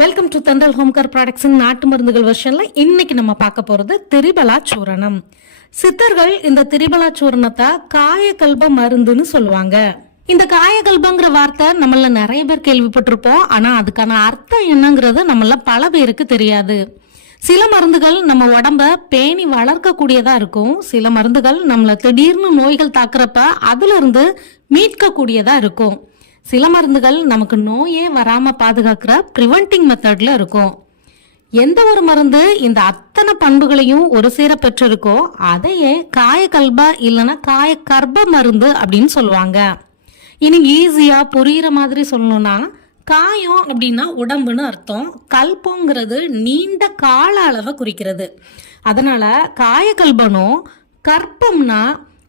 Welcome to தண்டல் ஹோம்கர் ப்ராடக்ட்ஸின் நாட்டு மருந்துகள் வருஷனில் இன்னைக்கு நம்ம பார்க்க போகிறது திரிபலா சூரணம். சித்தர்கள் இந்த திரிபலா சூரணத்தை காயக்கல்ப மருந்துன்னு சொல்லுவாங்க. இந்த காயகல்பங்கிற வார்த்தை நம்மள நிறைய பேர் கேள்விப்பட்டிருப்போம். ஆனால் அதுக்கான அர்த்தம் என்னங்கிறது நம்மள பல பேருக்கு தெரியாது. சில மருந்துகள் நம்ம உடம்ப பேணி வளர்க்கக்கூடியதா இருக்கும். சில மருந்துகள் நம்மளை திடீர்னு நோய்கள் தாக்குறப்ப அதுல இருந்து மீட்கக்கூடியதா இருக்கும். சில மருந்துகள் நமக்கு நோயே வராமல் பாதுகாக்கிற ப்ரிவென்டிங் மெத்தடில் இருக்கும். எந்த ஒரு மருந்து இந்த அத்தனை பண்புகளையும் ஒரு சேர பெற்றிருக்கோ அதையே காயக்கல்ப இல்லைன்னா காயக்கர்ப மருந்து அப்படின்னு சொல்லுவாங்க. இனி ஈஸியாக புரிகிற மாதிரி சொல்லணும்னா காயம் அப்படின்னா உடம்புன்னு அர்த்தம். கல்பங்கிறது நீண்ட கால அளவை குறிக்கிறது. அதனால காயக்கல்பனும் கற்பம்னா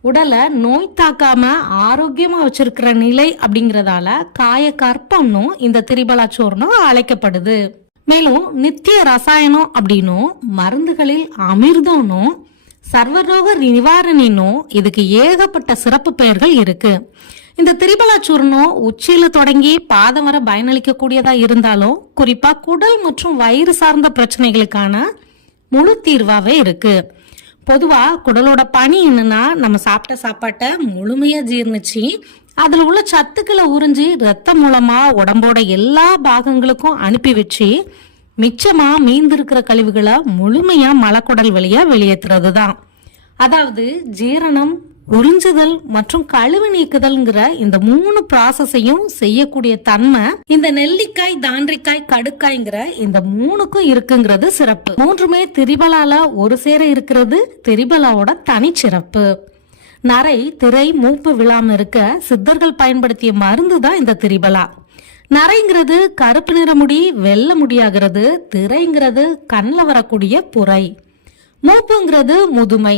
உடலை நோய் தாக்காம ஆரோக்கியமா வச்சிருக்கிற நிலை அப்படிங்கறதால காய கற்பம்னும் இந்த திரிபலாச்சோர்னும் அழைக்கப்படுது. மேலும் நித்திய ரசாயனம் அப்படின்னும் மருந்துகளில் அமிர்தம்னும் சர்வரோக நிவாரணினும் இதுக்கு ஏகப்பட்ட சிறப்பு பெயர்கள் இருக்கு. இந்த திரிபலாச்சூர்ணம் உச்சியில தொடங்கி பாதம் வர பயனளிக்கக்கூடியதா இருந்தாலும் குறிப்பா குடல் மற்றும் வயிறு சார்ந்த பிரச்சனைகளுக்கான முழு தீர்வாவே இருக்கு. பொதுவா குடலோட பணி என்னன்னா நம்ம சாப்பிட்ட சாப்பாட்டை முழுமையா ஜீர்ணிச்சு அதில் உள்ள சத்துக்களை உறிஞ்சி ரத்தம் மூலமா உடம்போட எல்லா பாகங்களுக்கும் அனுப்பி வச்சு மிச்சமா மீந்திருக்கிற கழிவுகளை முழுமையா மலக்குடல் வழியா வெளியேற்றுறது தான் அதாவது ஜீரணம் உறிஞ்சுதல் மற்றும் கழுவு நீக்குதல்ங்கிற இந்த மூணு ப்ராசஸையும் செய்யக்கூடிய தன்மை இந்த நெல்லிக்காய் தாண்டிக்காய் கடுக்காய்ங்கிற இந்த மூணுக்கும் இருக்குங்கிறது சிறப்பு. மூன்றுமே திரிபலால ஒரு சேர இருக்கிறது திரிபலாவோட தனிச்சிறப்பு. நரை திரை மூப்பு விழாம இருக்க சித்தர்கள் பயன்படுத்திய மருந்து தான் இந்த திரிபலா. நரைங்கிறது கருப்பு நிற முடி வெள்ளை முடியாகிறது திரைங்கிறது கண்ணில் வரக்கூடிய புரை. மூப்புங்கிறது முதுமை.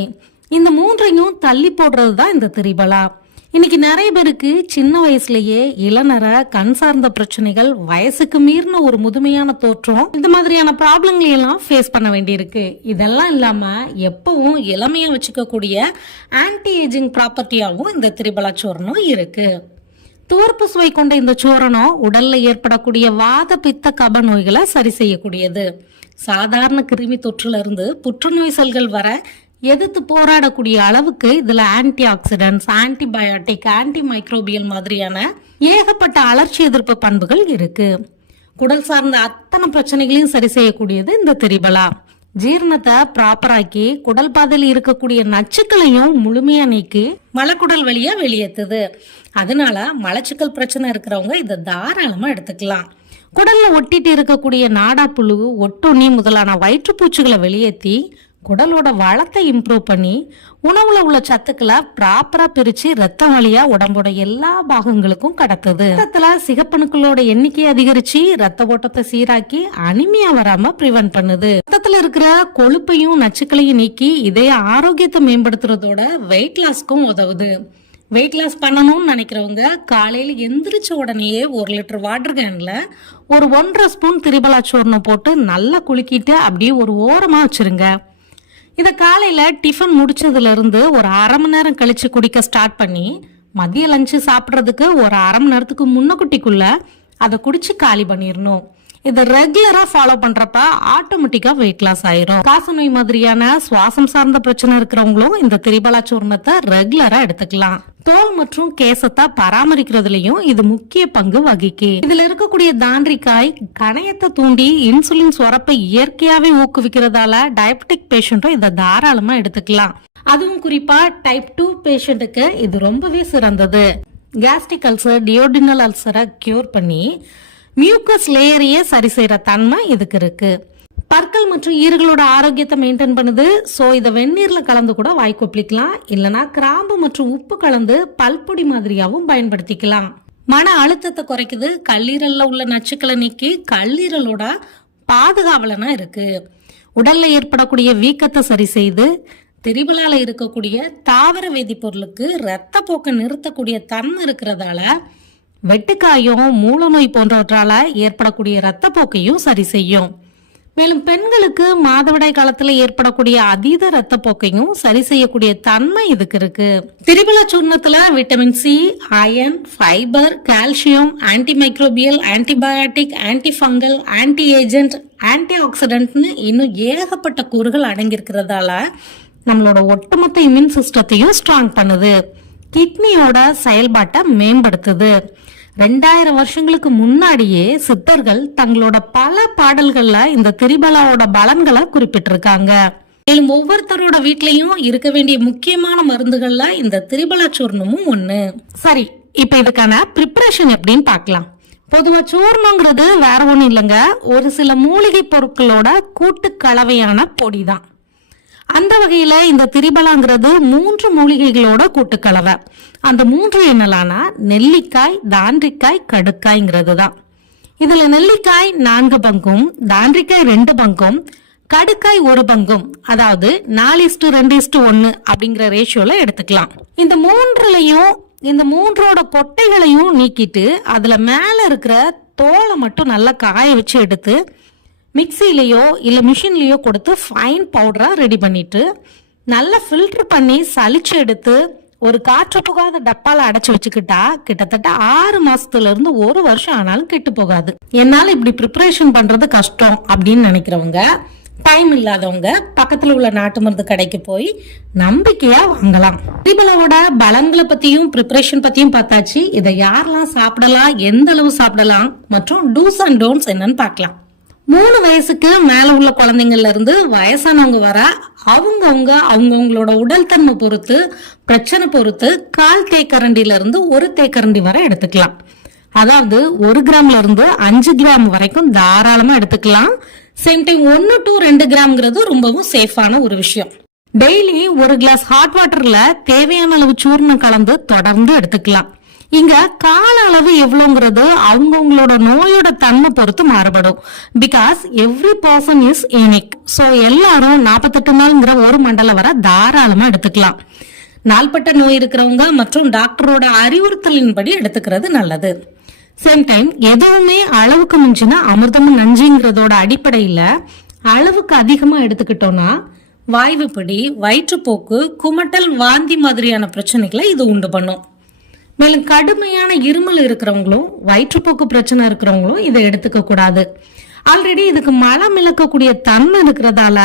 இந்த மூன்றையும் தள்ளி போடுறது தான் இந்த திரிபலா. இன்னைக்கு நிறைய பேருக்கு சின்ன வயசுலயே இளநர கண் சார்ந்த பிரச்சனைகள் வயசுக்கு மீறின ஒரு முதுமையான தோற்றம் இந்த மாதிரியான ப்ராப்ளங்களை எல்லாம் ஃபேஸ் பண்ண வேண்டியிருக்கு. இதெல்லாம் இல்லாம எப்பவும் இளமையா வச்சுக்கக்கூடிய ஆன்டி ஏஜிங் ப்ராப்பர்ட்டியாகவும் இந்த திரிபலா சோரணம் இருக்கு. துவர்ப்பு சுவை கொண்ட இந்த சூரணம் உடல்ல ஏற்படக்கூடிய வாத பித்த கப நோய்களை சரி செய்யக்கூடியது. சாதாரண கிருமி தொற்றுல இருந்து புற்றுநோய் செல்கள் வர எதிர்த்து போராடக்கூடிய அளவுக்கு இதுல anti oxidants antibiotic anti microbial மாதிரியான ஏகப்பட்ட அலர்ச்சி எதிர்ப்பு பண்புகள் இருக்கு. குடல் சார்ந்த அத்தனை பிரச்சனைகளையும் சரி செய்யக்கூடியது இந்த திரிபலா. ஜீரணத்தை ப்ராப்பராக்கி குடல் பாதையில் இருக்கக்கூடிய நச்சுக்களையும் முழுமையா நீக்கி மலக்குடல் வழியா வெளியேத்துது. அதனால மலச்சிக்கல் பிரச்சனை இருக்கிறவங்க இதை தாராளமா எடுத்துக்கலாம். குடல்ல ஒட்டிட்டு இருக்கக்கூடிய நாடாப்புழு ஒட்டுண்ணி முதலான வயிற்றுப்பூச்சிகளை வெளியேற்றி குடலோட வளத்தை இம்ப்ரூவ் பண்ணி உணவுல உள்ள சத்துக்களை ப்ராப்பரா பிரிச்சு ரத்தம் வழியா உடம்போட எல்லா பாகங்களுக்கும் கடத்துது. ரத்தத்துல சிகப்பணுக்களோட எண்ணிக்கை அதிகரிச்சு ரத்த ஓட்டத்தை சீராக்கி அனிமியா வராம பிரிவென்ட் பண்ணுது. ரத்தத்துல இருக்கிற கொழுப்பையும் நச்சுக்களையும் நீக்கி இதய ஆரோக்கியத்தை மேம்படுத்துறதோட வெயிட் லாஸ்க்கும் உதவுது. வெயிட் லாஸ் பண்ணணும்னு நினைக்கிறவங்க காலையில் எந்திரிச்ச உடனேயே ஒரு லிட்டர் வாட்டர் கேனில் ஒரு ஒன்றரை ஸ்பூன் திரிபலா சோர்ணம் போட்டு நல்லா குலுக்கிட்டு அப்படியே ஒரு ஓரமாக வச்சிருங்க. இதை காலையில் டிஃபன் முடிச்சதுலேருந்து ஒரு அரை மணி நேரம் கழித்து குடிக்க ஸ்டார்ட் பண்ணி மதிய லஞ்சு சாப்பிட்றதுக்கு ஒரு அரை மணி நேரத்துக்கு முன்னக்குட்டிக்குள்ளே அதை குடித்து காலி பண்ணிடணும் இதை ரெகுலரா ஃபாலோ பண்றப்ப ஆட்டோமேட்டிக்கா வெயிட் லாஸ் ஆயிரும். காசநோய் மாதிரியான சுவாசம் சார்ந்த பிரச்சனை இருக்கிறவங்களும் இந்த திரிபலா சூர்ணத்தை ரெகுலரா எடுத்துக்கலாம். தோல் மற்றும் கேசத்தை பராமரிக்கிறதுலயும் இது முக்கிய பங்கு வகிக்கு. இதுல இருக்கக்கூடிய தாண்டிக்காய் கணையத்தை தூண்டி இன்சுலின் சுரப்பை இயற்கையாவே ஊக்குவிக்கிறதால டயபெட்டிக் பேஷண்ட்டும் இதை தாராளமா எடுத்துக்கலாம். அதுவும் குறிப்பா டைப் டூ பேஷண்ட்டுக்கு இது ரொம்பவே சிறந்தது. கேஸ்ட்ரிக் அல்சர் டியோடினல் அல்சரை கியூர் பண்ணி மியூக்கஸ் லேயரையே சரி செய்யற தன்மை இதுக்கு இருக்கு. பற்கள் மற்றும் ஈறுகளோட ஆரோக்கியத்தை மெயின்டைன் பண்ணுது. ஸோ இதை வெந்நீரில் கலந்து கூட வாய் கொப்பளிக்கலாம் இல்லனா கிராம்பு மற்றும் உப்பு கலந்து பல்பொடி மாதிரியாகவும் பயன்படுத்திக்கலாம். மன அழுத்தத்தை குறைக்குது. கல்லீரலில் உள்ள நச்சுக்களை நீக்கி கல்லீரலோட பாதுகாவலனா இருக்கு. உடல்ல ஏற்படக்கூடிய வீக்கத்தை சரி செய்து திரிபலால இருக்கக்கூடிய தாவர வேதிப்பொருளுக்கு இரத்த போக்க நிறுத்தக்கூடிய தன்மை இருக்கிறதால வெட்டுக்காயம் மூலநோய் போன்றவற்றால ஏற்படக்கூடிய இரத்தப்போக்கையும் சரி செய்யும். மேலும் பெண்களுக்கு மாதவிடாய் காலத்துல ஏற்படக்கூடிய அதீத ரத்தப்போக்கையும் சரி செய்யக்கூடிய தன்மை இதுக்கு இருக்கு. Triphala சூர்ணத்துல vitamin C iron fibre calcium antimicrobial antibiotic antifungal anti agent anti ஆக்சிடென்ட்னு இன்னும் ஏகப்பட்ட கூறுகள் அடங்கியிருக்கிறதால நம்மளோட ஒட்டுமொத்த இம்யூன் சிஸ்டத்தையும் ஸ்ட்ராங் பண்ணுது. கிட்னியோட செயல்பாட்டை மேம்படுத்துது. ரெண்டாயிரம் வருஷங்களுக்கு முன்னாடியே சித்தர்கள் தங்களோட பல பாடல்கள்ல இந்த திரிபலாவோட பலன்களை குறிப்பிட்டிருக்காங்க. மேலும் ஒவ்வொருத்தரோட வீட்லயும் இருக்க வேண்டிய முக்கியமான மருந்துகள்ல இந்த திரிபலா சூர்ணமும் ஒண்ணு. சரி இப்ப இதுக்கான ப்ரிப்பரேஷன் எப்படின்னு பார்க்கலாம். பொதுவா சூர்ணங்கிறது வேற ஒண்ணும் இல்லைங்க. ஒரு சில மூலிகை பொருட்களோட கூட்டு கலவையான பொடி தான் அந்த வகையில இந்த திரிபலாங்கிறது மூன்று மூலிகைகளோட கூட்டுக்கலவை. அந்த மூன்று என்னலானா நெல்லிக்காய் தாண்டிக்காய் கடுக்காய்ங்கிறது தான் இதுல நெல்லிக்காய் நான்கு பங்கும் தாண்டிக்காய் ரெண்டு பங்கும் கடுக்காய் ஒரு பங்கும். அதாவது நாலு இஸ்டு ரெண்டு இஸ்டு ஒன்னு அப்படிங்கிற ரேஷியோல எடுத்துக்கலாம். இந்த மூன்றுலையும் இந்த மூன்றோட கொட்டைகளையும் நீக்கிட்டு அதுல மேல இருக்கிற தோலை மட்டும் நல்லா காய வச்சு எடுத்து மிக்சிலேயோ இல்லை மிஷின்லேயோ கொடுத்து ஃபைன் பவுடராக ரெடி பண்ணிவிட்டு நல்லா ஃபில்டர் பண்ணி சளிச்சு எடுத்து ஒரு காற்று புகாத டப்பால அடைச்சு வச்சுக்கிட்டா கிட்டத்தட்ட ஆறு மாசத்துல இருந்து ஒரு வருஷம் ஆனாலும் கெட்டு போகாது. என்னால இப்படி ப்ரிப்பரேஷன் பண்றது கஷ்டம் அப்படின்னு நினைக்கிறவங்க டைம் இல்லாதவங்க பக்கத்துல உள்ள நாட்டு மருந்து கடைக்கு போய் நம்பிக்கையா வாங்கலாம். திரிபலாவோட பலன்களை பத்தியும் ப்ரிப்பரேஷன் பத்தியும் பார்த்தாச்சு. இதை யாரெல்லாம் சாப்பிடலாம் எந்த அளவு சாப்பிடலாம் மற்றும் டூஸ் அண்ட் டோன்ஸ் என்னன்னு பார்க்கலாம். மூணு வயசுக்கு மேல உள்ள குழந்தைங்கள்ல இருந்து வயசானவங்க வர அவங்கவுங்க அவங்கவுங்களோட உடல் தன்மை பொறுத்து பிரச்சனை பொறுத்து கால் தேக்கரண்டில இருந்து ஒரு தேக்கரண்டி வரை எடுத்துக்கலாம். அதாவது ஒரு கிராம்ல இருந்து அஞ்சு கிராம் வரைக்கும் தாராளமா எடுத்துக்கலாம். சேம் டைம் ஒன்னு டு ரெண்டு கிராம்ங்கிறது ரொம்பவும் சேஃபான ஒரு விஷயம். டெய்லி ஒரு கிளாஸ் ஹாட் வாட்டர்ல தேவையான அளவு சூர்ணம் கலந்து தொடர்ந்து எடுத்துக்கலாம். இங்க கால அளவு எவ்வளோங்கிறது அவங்கவுங்களோட நோயோட தன்மை பொறுத்து மாறுபடும். Because every person is unique so எல்லாரும் நாற்பத்தெட்டு நாள்ங்கிற ஒரு மண்டலம் வரை தாராளமா எடுத்துக்கலாம். நாள்பட்ட நோய் இருக்கிறவங்க மற்றும் டாக்டரோட அறிவுறுத்தலின்படி எடுத்துக்கிறது நல்லது. சேம் டைம் எதுவுமே அளவுக்கு மிஞ்சினா அமிர்தமும் நஞ்சுங்கிறதோட அடிப்படையில அளவுக்கு அதிகமா எடுத்துக்கிட்டோம்னா வாய்வுப்படி வயிற்றுப்போக்கு குமட்டல் வாந்தி மாதிரியான பிரச்சனைகளை இது உண்டு பண்ணும். மேலும் கடுமையான இருமல் இருக்கிறவங்களும் வயிற்றுப்போக்கு பிரச்சனை இருக்கிறவங்களும் இதை எடுத்துக்க கூடாது. ஆல்ரெடி இதுக்கு மலம் இழக்கக்கூடிய தன்மை இருக்கிறதால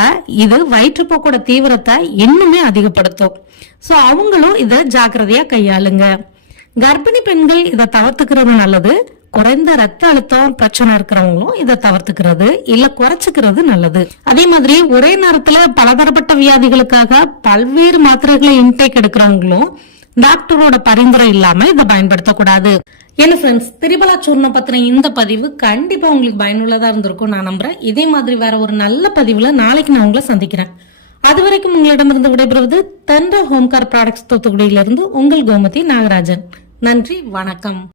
இது வயிற்றுப்போக்கோட தீவிரத்தை இன்னுமே அதிகப்படுத்தும். ஸோ அவங்களும் இதை ஜாக்கிரதையா கையாளுங்க. கர்ப்பிணி பெண்கள் இதை தவிர்த்துக்கிறது நல்லது. குறைந்த ரத்த அழுத்தம் பிரச்சனை இருக்கிறவங்களும் இதை தவிர்த்துக்கிறது. இல்ல குறைச்சிக்கிறது நல்லது. அதே மாதிரி ஒரே நேரத்துல பலதரப்பட்ட வியாதிகளுக்காக பல்வேறு மாத்திரைகளை இன்டேக் எடுக்கிறவங்களும் டாக்டரோட பரிந்துரை இல்லாம இதை பயன்படுத்தக்கூடாது. என்ன ஃப்ரெண்ட்ஸ் திரிபலா சூர்ணம் பத்தின இந்த பதிவு கண்டிப்பா உங்களுக்கு பயனுள்ளதா இருந்திருக்கும் நான் நம்புறேன். இதே மாதிரி வேற ஒரு நல்ல பதிவுல நாளைக்கு நான் உங்களை சந்திக்கிறேன். அது வரைக்கும் உங்களிடமிருந்து விடைபெறுவது தென்ற ஹோம்கார் ப்ராடக்ட்ஸ் தூத்துக்குடியிலிருந்து உங்கள் கோமதி நாகராஜன். நன்றி வணக்கம்.